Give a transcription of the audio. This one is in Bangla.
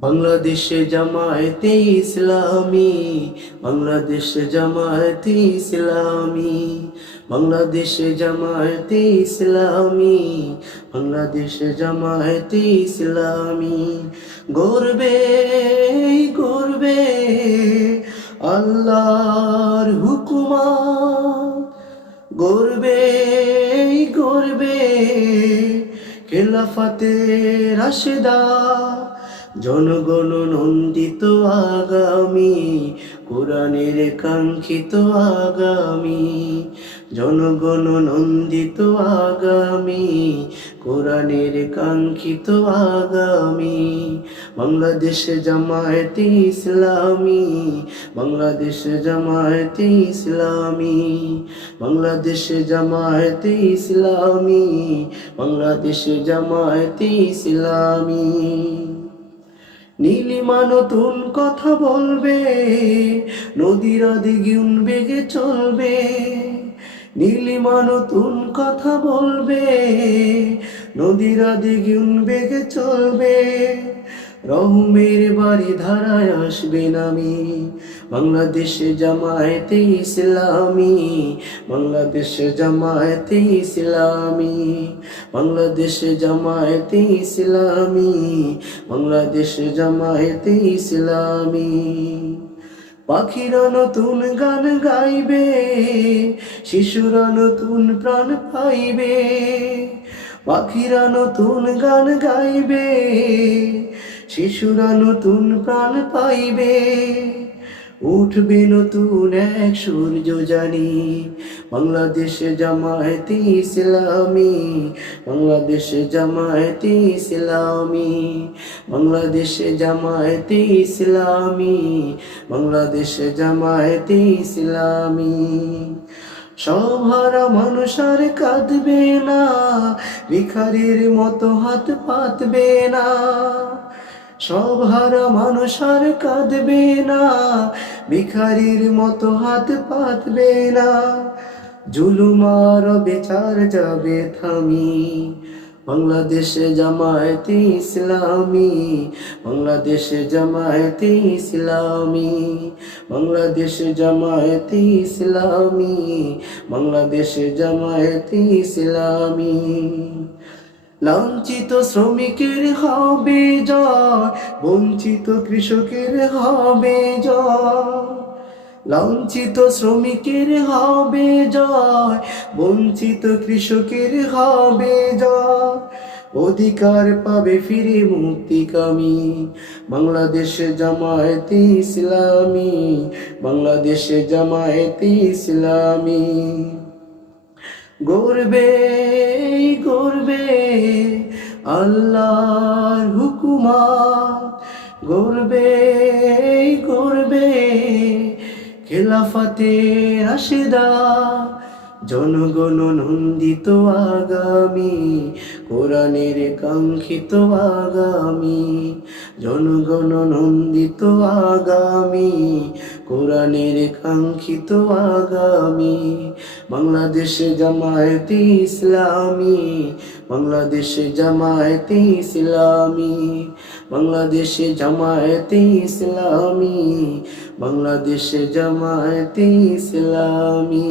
বাংলাদেশে জামায়াতে ইসলামী, বাংলাদেশে জামায়াতে ইসলামী, বাংলাদেশে জামায়াতে ইসলামী, বাংলাদেশে জামায়াতে ইসলামী। গর্বে গর্বে আল্লাহর হুকুমত, গর্বে গর্বে খেলাফতে রাশেদা, জনগণ নন্দিত আগামী, কোরআনের কাঙ্ক্ষিত আগামী, জনগণ নন্দিত আগামী, কোরআনের কাঙ্ক্ষিত আগামী। বাংলাদেশে জামায়াতে ইসলামী, বাংলাদেশে জামায়াতে ইসলামী, বাংলাদেশে জামায়াতে ইসলামী, বাংলাদেশে জামায়াতে ইসলামী। নীলিমা নতুন কথা বলবে, নদীরা দ্বিগুণ বেগে চলবে। নীলিমা নতুন কথা বলবে, নদীরা দ্বিগুণ বেগে চলবে। রহমের বাড়ি ধারায় আসবে নামি, বাংলাদেশে জামায়াতে ইসলামী, বাংলাদেশে জামায়াতে ইসলামী, বাংলাদেশে জামায়াতে ইসলামী, বাংলাদেশে জামায়াতে ইসলামী। পাখিরা নতুন গান গাইবে, শিশুরা নতুন প্রাণ পাইবে। পাখিরা নতুন গান গাইবে, শিশুরা নতুন প্রাণ পাইবে। উঠবে নতুন এক সূর্য জানি, বাংলাদেশে জামায়াতে ইসলামী, বাংলাদেশে জামায়াতে ইসলামী, বাংলাদেশে জামায়াতে ইসলামী, বাংলাদেশে জামায়াতে ইসলামী। সহারা মানুষ আর কাঁদবে না, ভিখারির মতো হাত পাতবে না। সহারা মানুষ আর কাঁদবে না, ভিখারির মতো হাত পাতবে না। জুলুম আর বিচার যাবে থামি, বাংলাদেশে জামায়াতে ইসলামী, বাংলাদেশে জামায়াতে ইসলামী, বাংলাদেশে জামায়াতে ইসলামী, বাংলাদেশে জামায়াতে ইসলামী। লাঞ্ছিত শ্রমিকের হবে জয়, বঞ্চিত কৃষকের হবে জয়। লাঞ্ছিত শ্রমিকের হবে জয়, বঞ্চিত কৃষকের হবে জয়। অধিকার পাবে ফিরে মুক্তিকামী, বাংলাদেশে জামায়াতে ইসলামী, বাংলাদেশে জামায়াতে ইসলামী। গর্বে গর্বে আল্লাহর হুকুমত, গর্বে গর্বে খেলাফতে রাশেদা, জনগণ নন্দিত আগামী, কোরআনের কাঙ্ক্ষিত আগামী, জনগণ নন্দিত আগামী, কোরআনের কাঙ্ক্ষিত আগামী। বাংলাদেশে জামায়াতে ইসলামী, বাংলাদেশে জামায়াতে ইসলামী, বাংলাদেশে জামায়াতে ইসলামী, বাংলাদেশে জামায়াতে ইসলামী।